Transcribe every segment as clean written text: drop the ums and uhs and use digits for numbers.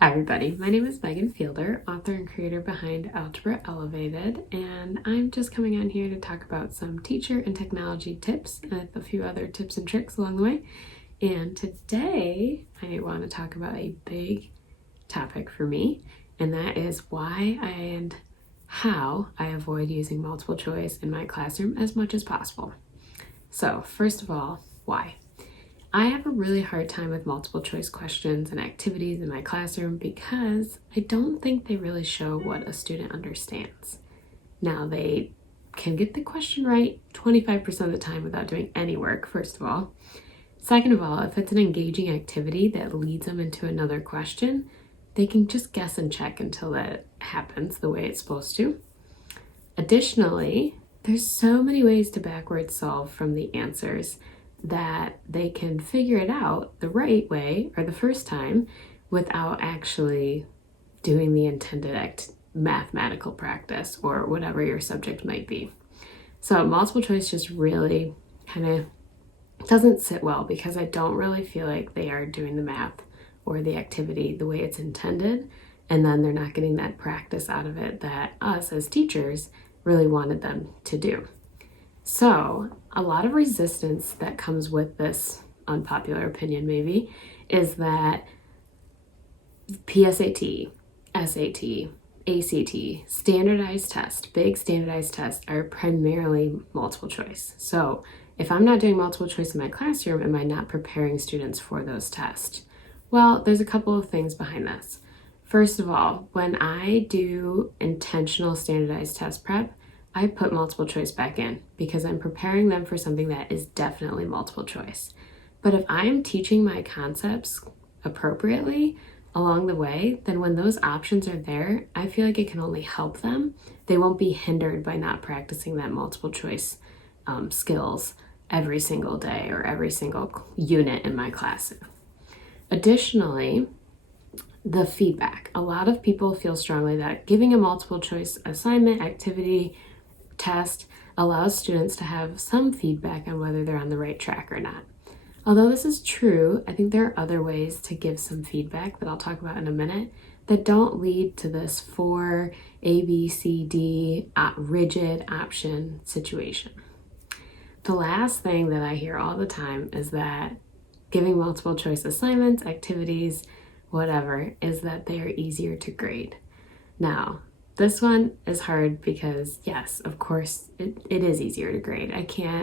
Hi everybody, my name is Megan Fielder, author and creator behind Algebra Elevated, and I'm just coming on here to talk about some teacher and technology tips with a few other tips and tricks along the way. And today I want to talk about a big topic for me, and that is why and how I avoid using multiple choice in my classroom as much as possible. So first of all, why? I have a really hard time with multiple choice questions and activities in my classroom because I don't think they really show what a student understands. Now, they can get the question right 25% of the time without doing any work, first of all. Second of all, if it's an engaging activity that leads them into another question, they can just guess and check until that happens the way it's supposed to. Additionally, there's so many ways to backwards solve from the answers that they can figure it out the right way or the first time without actually doing the intended mathematical practice or whatever your subject might be. So multiple choice just really kind of doesn't sit well because I don't really feel like they are doing the math or the activity the way it's intended, and then they're not getting that practice out of it that us as teachers really wanted them to do. So a lot of resistance that comes with this unpopular opinion maybe is that PSAT, SAT, ACT, standardized tests, big standardized tests are primarily multiple choice. So if I'm not doing multiple choice in my classroom, am I not preparing students for those tests? Well, there's a couple of things behind this. First of all, when I do intentional standardized test prep, I put multiple choice back in because I'm preparing them for something that is definitely multiple choice. But if I'm teaching my concepts appropriately along the way, then when those options are there, I feel like it can only help them. They won't be hindered by not practicing that multiple choice skills every single day or every single unit in my class. Additionally, the feedback. A lot of people feel strongly that giving a multiple choice assignment, activity, test allows students to have some feedback on whether they're on the right track or not. Although this is true, I think there are other ways to give some feedback that I'll talk about in a minute that don't lead to this 4 A, B, C, D rigid option situation. The last thing that I hear all the time is that giving multiple choice assignments, activities, whatever, is that they are easier to grade. Now, this one is hard because, yes, of course, it is easier to grade.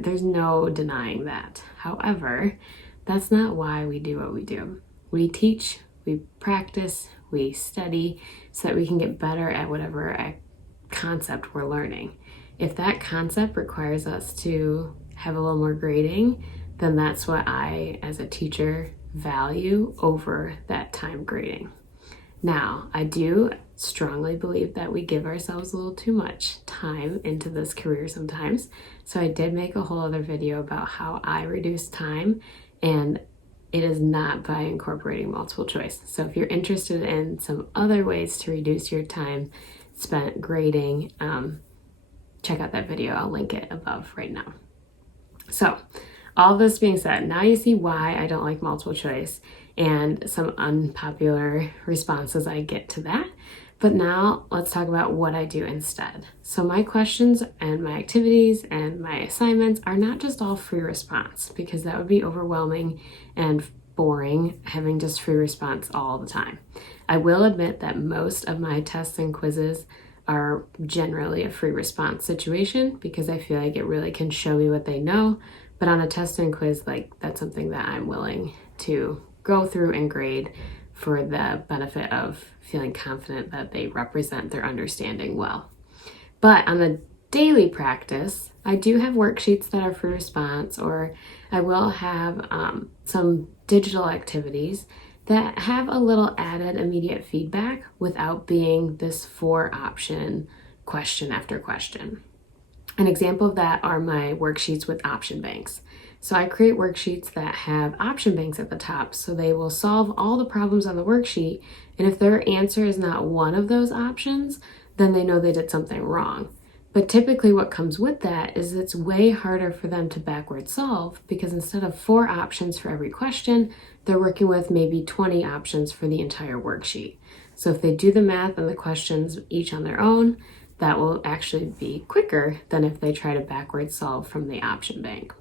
There's no denying that. However, that's not why we do what we do. We teach, we practice, we study so that we can get better at whatever concept we're learning. If that concept requires us to have a little more grading, then that's what I, as a teacher, value over that time grading. Now, I do strongly believe that we give ourselves a little too much time into this career sometimes. So I did make a whole other video about how I reduce time, and it is not by incorporating multiple choice. So if you're interested in some other ways to reduce your time spent grading, check out that video. I'll link it above right now. So all this being said, now you see why I don't like multiple choice and some unpopular responses I get to that. But now let's talk about what I do instead. So my questions and my activities and my assignments are not just all free response, because that would be overwhelming and boring having just free response all the time. I will admit that most of my tests and quizzes are generally a free response situation because I feel like it really can show me what they know. But on a test and quiz, that's something that I'm willing to go through and grade for the benefit of feeling confident that they represent their understanding well. But on the daily practice, I do have worksheets that are free response, or I will have some digital activities that have a little added immediate feedback without being this 4-option question after question. An example of that are my worksheets with option banks. So I create worksheets that have option banks at the top, so they will solve all the problems on the worksheet, and if their answer is not one of those options, then they know they did something wrong. But typically what comes with that is it's way harder for them to backward solve, because instead of 4 options for every question, they're working with maybe 20 options for the entire worksheet. So if they do the math and the questions each on their own, that will actually be quicker than if they try to backward solve from the option bank.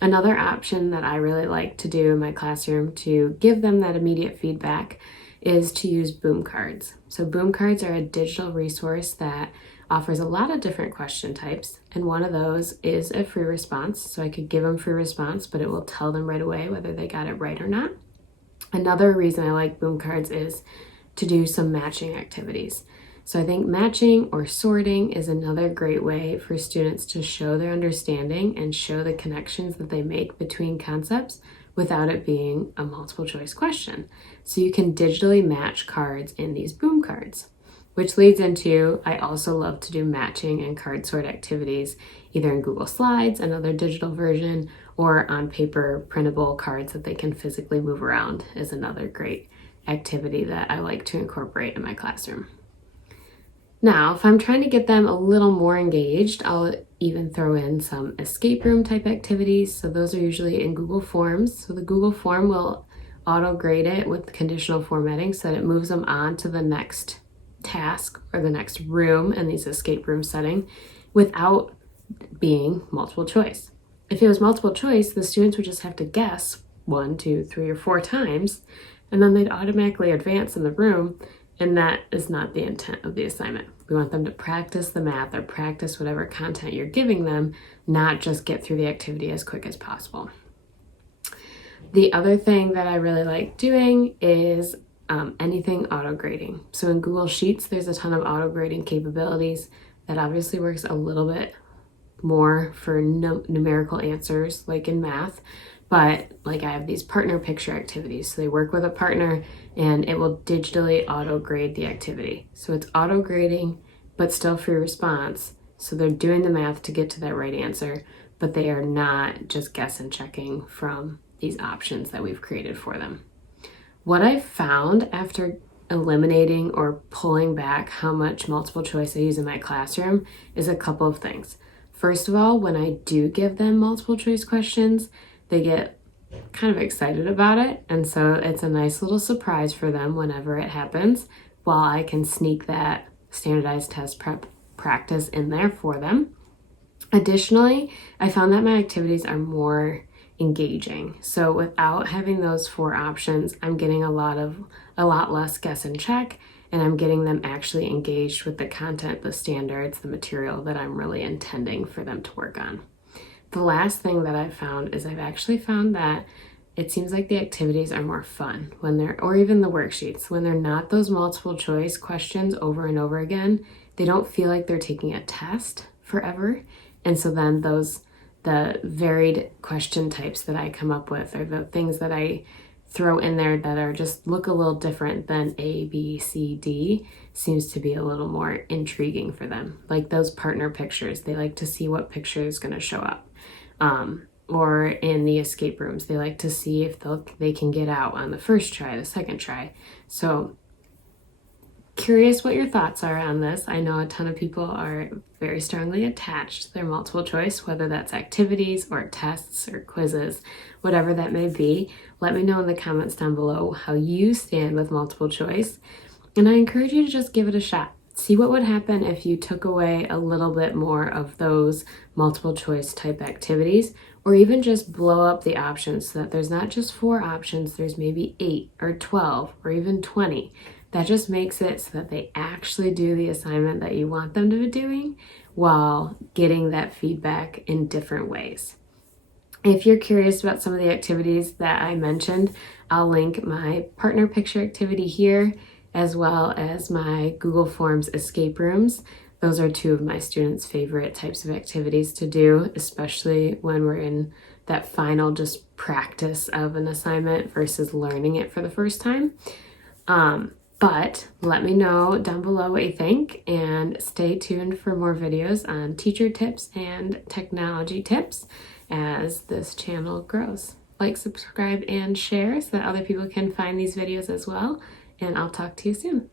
Another option that I really like to do in my classroom to give them that immediate feedback is to use Boom Cards. So Boom Cards are a digital resource that offers a lot of different question types, and one of those is a free response. So I could give them free response, but it will tell them right away whether they got it right or not. Another reason I like Boom Cards is to do some matching activities. So I think matching or sorting is another great way for students to show their understanding and show the connections that they make between concepts without it being a multiple choice question. So you can digitally match cards in these Boom Cards, which leads into, I also love to do matching and card sort activities, either in Google Slides, another digital version, or on paper printable cards that they can physically move around is another great activity that I like to incorporate in my classroom. Now, if I'm trying to get them a little more engaged, I'll even throw in some escape room type activities. So those are usually in Google Forms. So the Google Form will auto grade it with conditional formatting so that it moves them on to the next task or the next room in these escape room setting without being multiple choice. If it was multiple choice, the students would just have to guess 1, 2, 3, or 4 times, and then they'd automatically advance in the room. And that is not the intent of the assignment. We want them to practice the math or practice whatever content you're giving them, not just get through the activity as quick as possible. The other thing that I really like doing is anything auto grading. So in Google Sheets, there's a ton of auto grading capabilities. That obviously works a little bit more for numerical answers, like in math. But like I have these partner picture activities. So they work with a partner and it will digitally auto grade the activity. So it's auto grading, but still free response. So they're doing the math to get to that right answer, but they are not just guess and checking from these options that we've created for them. What I've found after eliminating or pulling back how much multiple choice I use in my classroom is a couple of things. First of all, when I do give them multiple choice questions, they get kind of excited about it. And so it's a nice little surprise for them whenever it happens, while I can sneak that standardized test prep practice in there for them. Additionally, I found that my activities are more engaging. So without having those 4 options, I'm getting a lot less guess and check, and I'm getting them actually engaged with the content, the standards, the material that I'm really intending for them to work on. The last thing that I've found is I've actually found that it seems like the activities are more fun when they're, or even the worksheets, when they're not those multiple choice questions over and over again. They don't feel like they're taking a test forever. And so then the varied question types that I come up with, or the things that I throw in there that are just look a little different than A, B, C, D, seems to be a little more intriguing for them. Like those partner pictures, they like to see what picture is going to show up. Or in the escape rooms, they like to see if they can get out on the first try, the second try. So curious what your thoughts are on this. I know a ton of people are very strongly attached to their multiple choice, whether that's activities or tests or quizzes, whatever that may be. Let me know in the comments down below how you stand with multiple choice. And I encourage you to just give it a shot. See what would happen if you took away a little bit more of those multiple choice type activities, or even just blow up the options so that there's not just 4 options, there's maybe 8 or 12 or even 20. That just makes it so that they actually do the assignment that you want them to be doing while getting that feedback in different ways. If you're curious about some of the activities that I mentioned, I'll link my partner picture activity here, as well as my Google Forms escape rooms. Those are 2 of my students' favorite types of activities to do, especially when we're in that final just practice of an assignment versus learning it for the first time. But let me know down below what you think, and stay tuned for more videos on teacher tips and technology tips as this channel grows. Like, subscribe, and share so that other people can find these videos as well. And I'll talk to you soon.